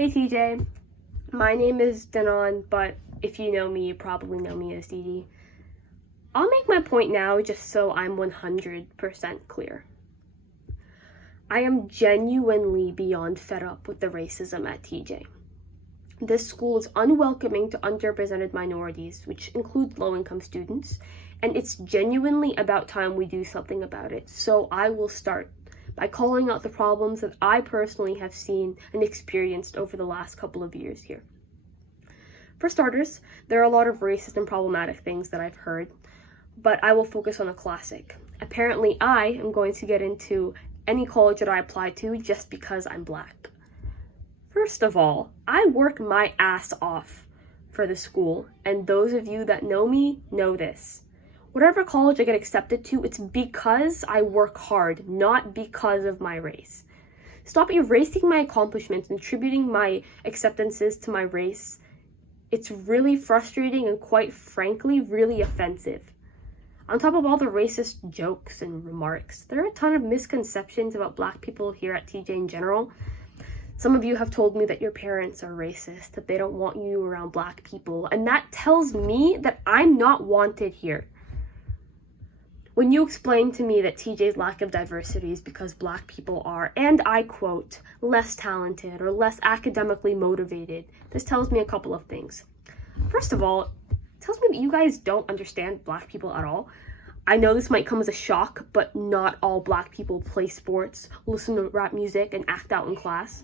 Hey TJ, my name is Danon, but if you know me, you probably know me as Dee. I'll make my point now just so I'm 100% clear. I am genuinely beyond fed up with the racism at TJ. This school is unwelcoming to underrepresented minorities, which include low-income students, and it's genuinely about time we do something about it. So I will start by calling out the problems that I personally have seen and experienced over the last couple of years here. For starters, there are a lot of racist and problematic things that I've heard, but I will focus on a classic. Apparently, I am going to get into any college that I apply to just because I'm Black. First of all, I work my ass off for the school, and those of you that know me know this. Whatever college I get accepted to, it's because I work hard, not because of my race. Stop erasing my accomplishments and attributing my acceptances to my race. It's really frustrating and, quite frankly, really offensive. On top of all the racist jokes and remarks, there are a ton of misconceptions about Black people here at TJ in general. Some of you have told me that your parents are racist, that they don't want you around Black people, and that tells me that I'm not wanted here. When you explain to me that TJ's lack of diversity is because Black people are, and I quote, less talented or less academically motivated, this tells me a couple of things. First of all, it tells me that you guys don't understand Black people at all. I know this might come as a shock, but not all Black people play sports, listen to rap music, and act out in class.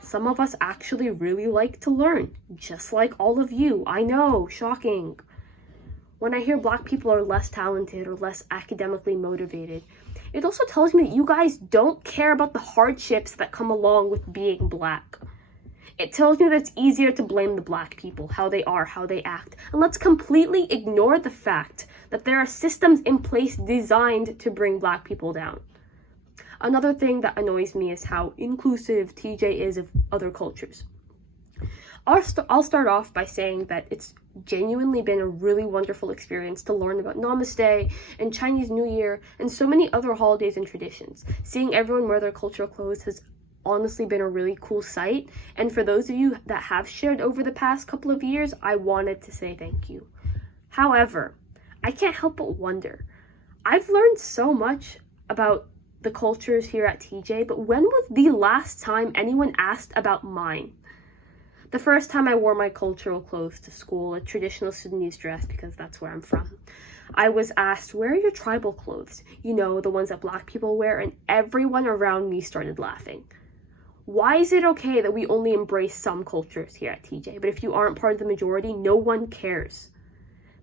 Some of us actually really like to learn, just like all of you. I know, shocking. When I hear Black people are less talented or less academically motivated, it also tells me that you guys don't care about the hardships that come along with being Black. It tells me that it's easier to blame the Black people, how they are, how they act, and let's completely ignore the fact that there are systems in place designed to bring Black people down. Another thing that annoys me is how inclusive TJ is of other cultures. I'll start off by saying that it's genuinely been a really wonderful experience to learn about Namaste and Chinese New Year and so many other holidays and traditions. Seeing everyone wear their cultural clothes has honestly been a really cool sight, and for those of you that have shared over the past couple of years, I wanted to say thank you. However, I can't help but wonder. I've learned so much about the cultures here at TJ, but when was the last time anyone asked about mine? The first time I wore my cultural clothes to school, a traditional Sudanese dress, because that's where I'm from, I was asked, where are your tribal clothes? You know, the ones that Black people wear, and everyone around me started laughing. Why is it okay that we only embrace some cultures here at TJ, but if you aren't part of the majority, no one cares?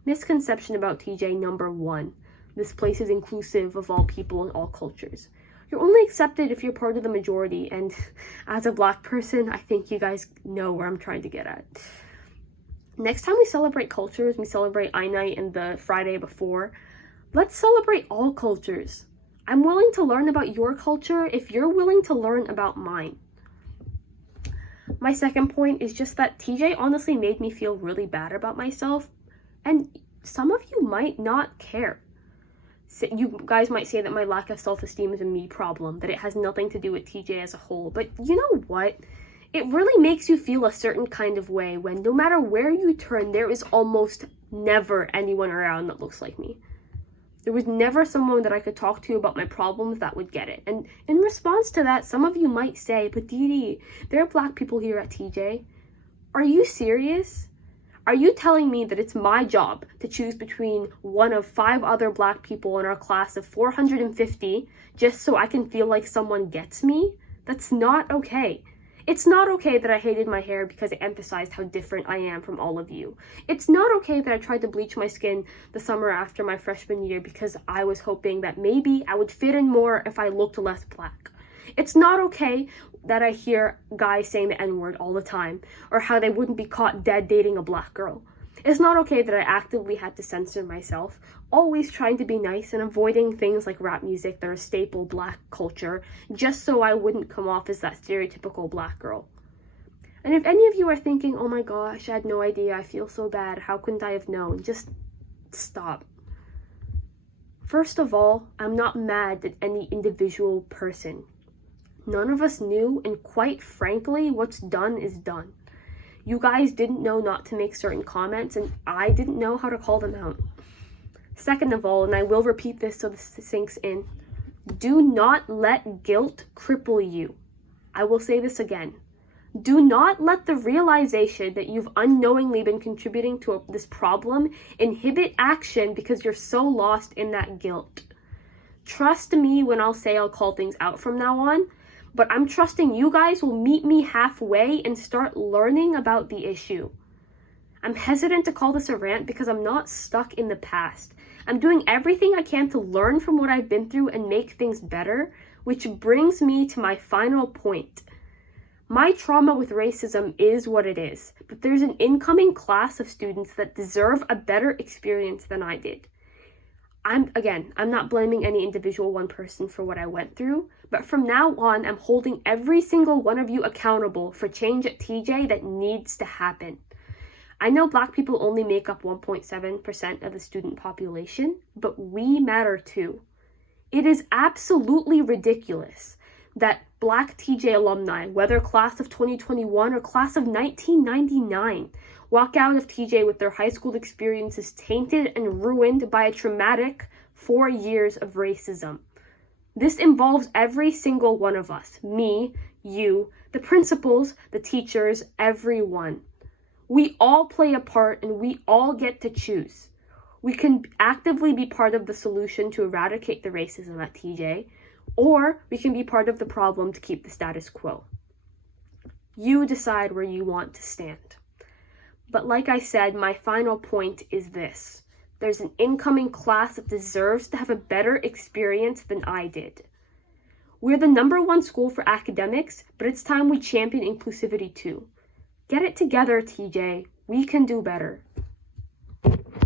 Misconception about TJ number 1. This place is inclusive of all people and all cultures. You're only accepted if you're part of the majority, and as a Black person, I think you guys know where I'm trying to get at. Next time we celebrate cultures, we celebrate I-Night and the Friday before, let's celebrate all cultures. I'm willing to learn about your culture if you're willing to learn about mine. My second point is just that TJ honestly made me feel really bad about myself, and some of you might not care. You guys might say that my lack of self-esteem is a me problem, that it has nothing to do with TJ as a whole, but you know what? It really makes you feel a certain kind of way when no matter where you turn, there is almost never anyone around that looks like me. There was never someone that I could talk to about my problems that would get it. And in response to that, some of you might say, but Dee, there are Black people here at TJ. Are you serious? Are you telling me that it's my job to choose between one of 5 other Black people in our class of 450 just so I can feel like someone gets me? That's not okay. It's not okay that I hated my hair because it emphasized how different I am from all of you. It's not okay that I tried to bleach my skin the summer after my freshman year because I was hoping that maybe I would fit in more if I looked less Black. It's not okay that I hear guys saying the N-word all the time, or how they wouldn't be caught dead dating a Black girl. It's not okay that I actively had to censor myself, always trying to be nice and avoiding things like rap music that are staple Black culture, just so I wouldn't come off as that stereotypical Black girl. And if any of you are thinking, oh my gosh, I had no idea, I feel so bad, how couldn't I have known? Just stop. First of all, I'm not mad at any individual person. None of us knew, and quite frankly, what's done is done. You guys didn't know not to make certain comments, and I didn't know how to call them out. Second of all, and I will repeat this so this sinks in, do not let guilt cripple you. I will say this again. Do not let the realization that you've unknowingly been contributing to this problem inhibit action because you're so lost in that guilt. Trust me when I'll say I'll call things out from now on, but I'm trusting you guys will meet me halfway and start learning about the issue. I'm hesitant to call this a rant because I'm not stuck in the past. I'm doing everything I can to learn from what I've been through and make things better, which brings me to my final point. My trauma with racism is what it is, but there's an incoming class of students that deserve a better experience than I did. I'm not blaming any individual one person for what I went through, but from now on, I'm holding every single one of you accountable for change at TJ that needs to happen. I know Black people only make up 1.7% of the student population, but we matter too. It is absolutely ridiculous that Black TJ alumni, whether class of 2021 or class of 1999, walk out of TJ with their high school experiences tainted and ruined by a traumatic 4 years of racism. This involves every single one of us, me, you, the principals, the teachers, everyone. We all play a part and we all get to choose. We can actively be part of the solution to eradicate the racism at TJ, or we can be part of the problem to keep the status quo. You decide where you want to stand. But like I said, my final point is this. There's an incoming class that deserves to have a better experience than I did. We're the #1 school for academics, but it's time we champion inclusivity too. Get it together, TJ. We can do better.